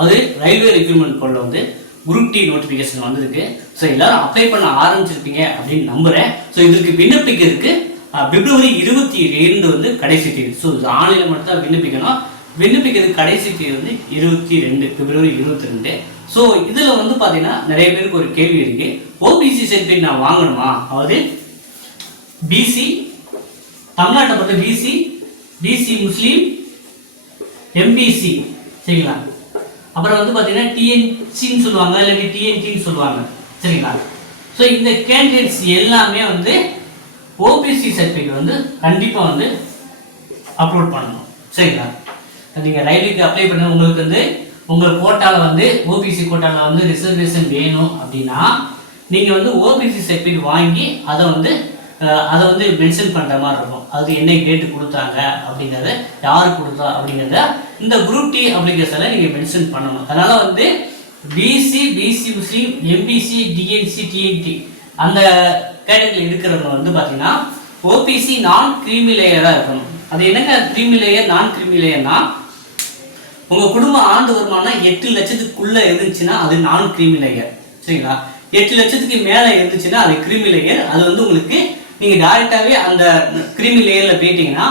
அது railway recruitment போர்டில் வந்து குரூப் டி நோட்டிஃபிகேஷன் வந்திருக்கு. ஸோ எல்லாரும் அப்ளை பண்ண ஆரம்பிச்சிருப்பீங்க அப்படின்னு நம்புகிறேன். ஸோ இதற்கு விண்ணப்பிக்கிறதுக்கு பிப்ரவரி 22 வந்து கடைசி தேதி. ஸோ இது ஆன்லைனில் மட்டும் தான் விண்ணப்பிக்கணும். விண்ணப்பிக்கிறதுக்கு கடைசி தேதி வந்து 22 பிப்ரவரி 22. ஸோ இதில் வந்து பார்த்தீங்கன்னா நிறைய பேருக்கு ஒரு கேள்வி இருக்கு. ஓபிசி சர்டிஃபிகேட் நான் வாங்கணுமா? அதாவது பிசி தமிழ்நாட்டை பொறுத்த பிசி முஸ்லீம் எம்பிசி சரிங்களா. அப்புறம் வந்து பார்த்தீங்கன்னா டிஎன்சின்னு சொல்லுவாங்க, இல்லாட்டி டிஎன்டின்னு சொல்லுவாங்க சரிங்களா. ஸோ இந்த கேண்டிடேட்ஸ் எல்லாமே வந்து ஓபிசி சர்டிஃபிகேட் வந்து கண்டிப்பாக வந்து அப்லோட் பண்ணணும் சரிங்களா. நீங்கள் ரயில்வேக்கு அப்ளை பண்ண உங்களுக்கு வந்து உங்கள் கோட்டாவில் வந்து ஓபிசி கோட்டாவில் வந்து ரிசர்வேஷன் வேணும் அப்படின்னா நீங்கள் வந்து ஓபிசி சர்டிஃபிகேட் வாங்கி அதை வந்து மென்ஷன் பண்ணுற மாதிரி இருக்கும். அது என்ன டேட்டு கொடுத்தாங்க அப்படிங்கிறத, யார் கொடுத்தா அப்படிங்கிறத இந்த குரூப் டி அப்ளிகேஷனில் நீங்கள் மென்ஷன் பண்ணணும். அதனால் வந்து பிசி முஸ்லீம் எம்பிசி டிஎன்சி டிஎன்டி அந்த கேட்டகரி இருக்கிறவங்க வந்து பார்த்தீங்கன்னா ஓபிசி நான் கிரீமி லேயராக இருக்கணும். அது என்னங்க கிரீமி லேயர் நான் கிரீமி லேயர்னா, உங்கள் குடும்ப ஆண்டு வருமானம் 8 லட்சத்துக்குள்ளே இருந்துச்சுன்னா அது நான் கிரீமி லேயர் சரிங்களா. 8 லட்சத்துக்கு மேலே இருந்துச்சுன்னா அது கிரீமி லேயர். அது வந்து உங்களுக்கு நீங்கள் டைரெக்டாகவே அந்த கிரீமி லேயரில் போயிட்டீங்கன்னா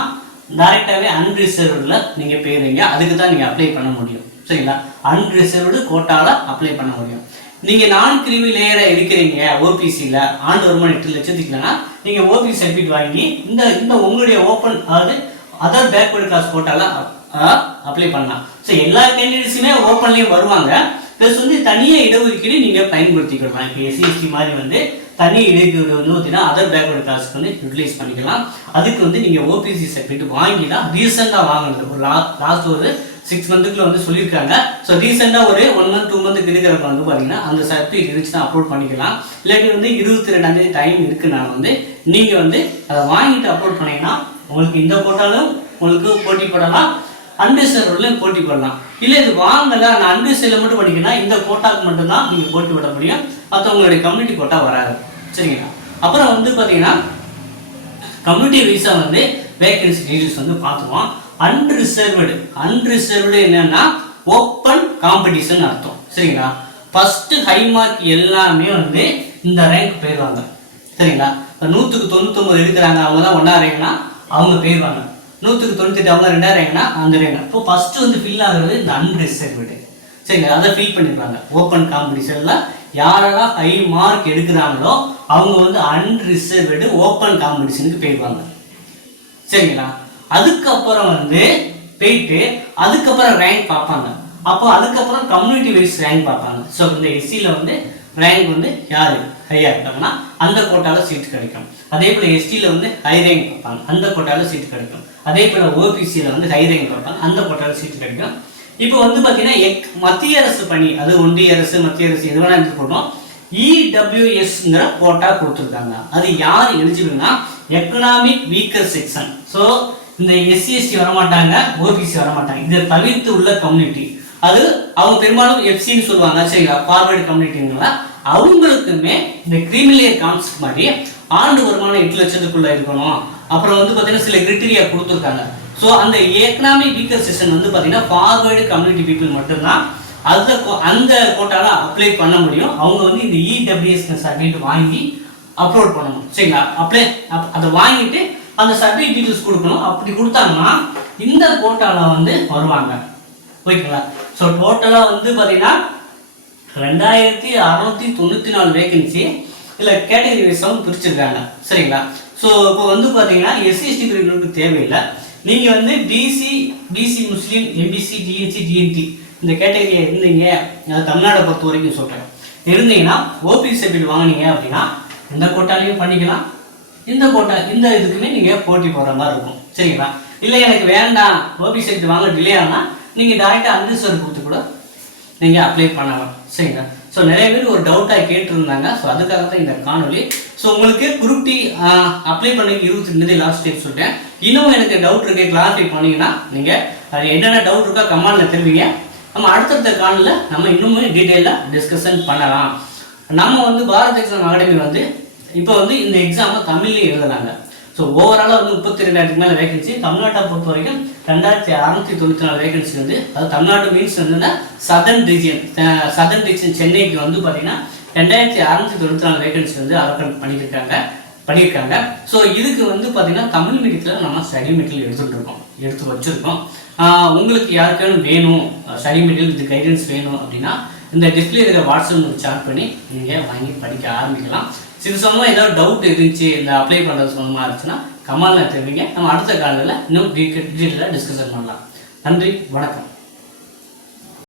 டைரெக்டாகவே அன்ரிசர்வ்டில் நீங்கள் போயிருவீங்க. அதுக்கு தான் நீங்கள் அப்ளை பண்ண முடியும் சரிங்களா. அன்ரிசர்வ்டு கோட்டாவில் அப்ளை பண்ண முடியும். நீங்கள் நான் கிரீமி லேயரை இருக்கிறீங்க ஓபிசியில், ஆண்டு வருமானம் 8 லட்சத்துக்கு இல்லைன்னா நீங்கள் ஓபிசி சர்டிஃபிகேட் வாங்கி இந்த உங்களுடைய ஓப்பன் அதாவது அதர் பேக்வர்டு கிளாஸ் கோட்டாவில் அப்ளை பண்ணலாம். ஸோ எல்லா கேண்டிடேட்ஸுமே ஓப்பன்லேயும் வருவாங்க. ப்ளஸ் வந்து தனியாக இடஒதுக்கீடு நீங்கள் பயன்படுத்திக்கலாம். இப்போ எஸ்சி மாதிரி வந்து தனி இடஒதுக்கீடு வந்து பார்த்தீங்கன்னா அதர் பேக்வர்டு கிளாஸ்க்கு வந்து யூட்டிலைஸ் பண்ணிக்கலாம். அதுக்கு வந்து நீங்கள் ஓபிசி சர்டிஃபிகேட் வாங்கி தான் ரீசெண்டாக வாங்கினது. ஒரு லாஸ்ட் ஒரு 6 மந்த்துக்குள்ள வந்து சொல்லியிருக்காங்க. ஸோ ரீசெண்டாக ஒரு 1 மந்த் 2 மந்த்துக்கு இருக்கிறப்ப வந்து பார்த்தீங்கன்னா அந்த சர்டிஃபிகேட் இருந்துச்சுன்னா அப்லோட் பண்ணிக்கலாம். இல்லாட்டி வந்து 22ஆம் தேதி டைம் இருக்குன்னா வந்து நீங்கள் வந்து அதை வாங்கிட்டு அப்லோட் பண்ணிங்கன்னா உங்களுக்கு இந்த கோட்டாலும் உங்களுக்கு போட்டி போடலாம், அன்ரிசர்வ்டில் போட்டி போடலாம். இல்லை இது வாங்கலை நான் அன்ரிசர்வ்டில் மட்டும் படிக்கணும்னா இந்த கோட்டாக்கு மட்டும்தான் நீங்கள் போட்டி போட முடியும். மற்றவங்களுடைய கம்யூனிட்டி கோட்டா வராது சரிங்களா. அப்புறம் வந்து பார்த்தீங்கன்னா கம்யூனிட்டி வைஸாக வந்து வேகன்சி டீடைல்ஸ் வந்து பார்த்துருவோம். அன்ரிசர்வ்டு என்னன்னா ஓப்பன் காம்படிஷன் அர்த்தம் சரிங்களா. ஃபர்ஸ்ட் ஹை மார்க் எல்லாமே வந்து இந்த ரேங்க் போயிடுவாங்க சரிங்களா. 100க்கு 99 எடுக்கிறாங்க அவங்க தான் 1ஆம் ரேங்க்னா அவங்க போயிடுவாங்க. 100க்கு 98 அவங்க 2ஆம் ரேங்க்னா அந்த ரேங்க். இப்போ ஃபர்ஸ்ட் வந்து ஃபில் ஆகுறது இந்த அன்ரிசர்வ்டு சரிங்களா. அதை ஃபில் பண்ணிடுவாங்க. ஓப்பன் காம்படிஷன்ல யாரெல்லாம் ஹை மார்க் எடுக்கிறாங்களோ அவங்க வந்து அன்ரிசர்வ்டு ஓப்பன் காம்படிஷனுக்கு போயிடுவாங்க சரிங்களா. அதுக்கப்புறம் வந்து போயிட்டு அதுக்கப்புறம் ரேங்க் பார்ப்பாங்க. அப்போ அதுக்கப்புறம் கம்யூனிட்டி வைஸ் ரேங்க் பார்ப்பாங்க. ஸோ இந்த எஸ்சியில் வந்து ரேங்க் வந்து யார் ஹையாக இருக்காங்கன்னா அந்த கோட்டாவில் சீட் கிடைக்கும். அதே போல் எஸ்டியில் வந்து ஹை ரேங்க் பார்ப்பாங்க, அந்த கோட்டாவில் சீட் கிடைக்கும். அதே போல் ஓபிசியில் வந்து ஹை ரேங்க் பார்ப்பாங்க, அந்த கோட்டாவில் சீட் கிடைக்கும். இப்போ வந்து பார்த்தீங்கன்னா மத்திய அரசு பணி, அது ஒன்றிய அரசு மத்திய அரசு எது வேணா எடுத்துக்கணும், இடபிள்யூஎஸ்ங்கிற கோட்டா கொடுத்துருக்காங்க. அது யார் எலிஜிபிள்னா எக்கனாமிக் வீக்கர் செக்ஷன். ஸோ இந்த எஸ்சி எஸ்டி வரமாட்டாங்க, ஓபிசி வரமாட்டாங்க. இதை தவிர்த்து உள்ள கம்யூனிட்டி அது அவங்க பெரும்பாலும் எஃப்சின்னு சொல்லுவாங்க சரிங்களா, ஃபார்வர்டு கம்யூனிட்டிங்களா. அவங்களுக்குமே இந்த கிரிமினல் கான்செப்ட் மாதிரி ஆண்டு வருமானம் 8 லட்சத்துக்குள்ள இருக்கணும். அப்புறம் வந்து பார்த்தீங்கன்னா சில கிரிட்டீரியா கொடுத்துருக்காங்க. ஸோ அந்த எக்கனாமிக் வீக்கர் செக்ஷன் வந்து பார்த்தீங்கன்னா ஃபார்வர்டு கம்யூனிட்டி பீப்புள் மட்டும்தான் அந்த கோட்டாவில் அப்ளை பண்ண முடியும். அவங்க வந்து இந்த இடபிள்யூஎஸ் சர்டிஃபிகேட் வாங்கி அப்லோட் பண்ணணும் சரிங்களா. அதை வாங்கிட்டு அந்த சர்டிஃபிகேட் டீட்டெயில்ஸ் கொடுக்கணும். அப்படி கொடுத்தாங்கன்னா இந்த கோட்டாவில் வந்து வருவாங்க ஓகேங்களா. ஸோ டோட்டலாக வந்து பார்த்தீங்கன்னா 2694 வேகன்சி இல்லை கேட்டகரி வைஸாகவும் பிரிச்சிருக்காங்க சரிங்களா. ஸோ இப்போ வந்து பார்த்தீங்கன்னா எஸ்சி பிரிவுகளுக்கு தேவையில்லை. நீங்கள் வந்து பிசி முஸ்லீம் எம்பிசி டிஎன்சி டிஎன்டி இந்த கேட்டகரியை இருந்தீங்க, அது தமிழ்நாடை பொறுத்த வரைக்கும் சொல்கிறேன், இருந்தீங்கன்னா ஓபிசி சர்டிஃபிகேட் வாங்கினீங்க அப்படின்னா இந்த கோட்டாலையும் பண்ணிக்கலாம், இந்த இதுக்குமே நீங்கள் போட்டி போடுற மாதிரி இருக்கும் சரிங்களா. இல்லை எனக்கு வேண்டாம் ஓபிசி சர்டிஃபிகேட் வாங்க டிலே ஆனால் நீங்கள் டேரெக்டாக அன்ரிசர்வ் கொடுத்து கூட நீங்கள் அப்ளை பண்ணலாம் சரிங்களா. ஸோ நிறைய பேர் ஒரு டவுட்டாக கேட்டிருந்தாங்க. ஸோ அதுக்காக தான் இந்த காணொலி. ஸோ உங்களுக்கு குரூப் டி அப்ளை பண்ணி 22 லாஸ்ட் டேட் சொல்லிட்டேன். இன்னும் எனக்கு டவுட் இருக்கு கிளாரிஃபை பண்ணிங்கன்னா நீங்கள் அது என்னென்ன டவுட் இருக்கோ கமெண்டில் தெரிவிங்க. நம்ம அடுத்தடுத்த காணொலியில் நம்ம இன்னுமே டீட்டெயிலாக டிஸ்கஷன் பண்ணலாம். நம்ம வந்து பாரத் எக்ஸாம் அகாடமி வந்து இப்போ வந்து இந்த எக்ஸாமை தமிழ்லேயே எழுதுனாங்க. ஸோ ஸோ ஓவராலாக வந்து 32,000 மேலே வேகன்சி. தமிழ்நாட்டை பொறுத்த வரைக்கும் 2,694 வேகன்சி வந்து, அது தமிழ்நாடு மீன்ஸ் வந்து சதர்ன் ரீஜன் சென்னைக்கு வந்து பார்த்தீங்கன்னா 2,694 வேகன்சி வந்து அலோகேட் பண்ணியிருக்காங்க. ஸோ இதுக்கு வந்து பார்த்தீங்கன்னா தமிழ் மீடியத்தில் நம்ம ஸ்டடி மெட்டீரியல் எடுத்து வச்சுருக்கோம். உங்களுக்கு யாருக்கான வேணும் ஸ்டடி மெட்டீரியல் வித் கைடன்ஸ் வேணும் அப்படின்னா இந்த டிஸ்பிளே இருக்கிற வாட்ஸ்அப் சாட் பண்ணி நீங்கள் வாங்கி படிக்க ஆரம்பிக்கலாம். இது சொன்னமாக ஏதாவது டவுட் இருந்துச்சு, இந்த அப்ளை பண்ணுறது சொன்னமாக இருந்துச்சுன்னா கமெண்ட்ல தெரிவிங்க. நம்ம அடுத்த காலத்தில் இன்னும் டீட்டெயிலாக டிஸ்கஷன் பண்ணலாம். நன்றி, வணக்கம்.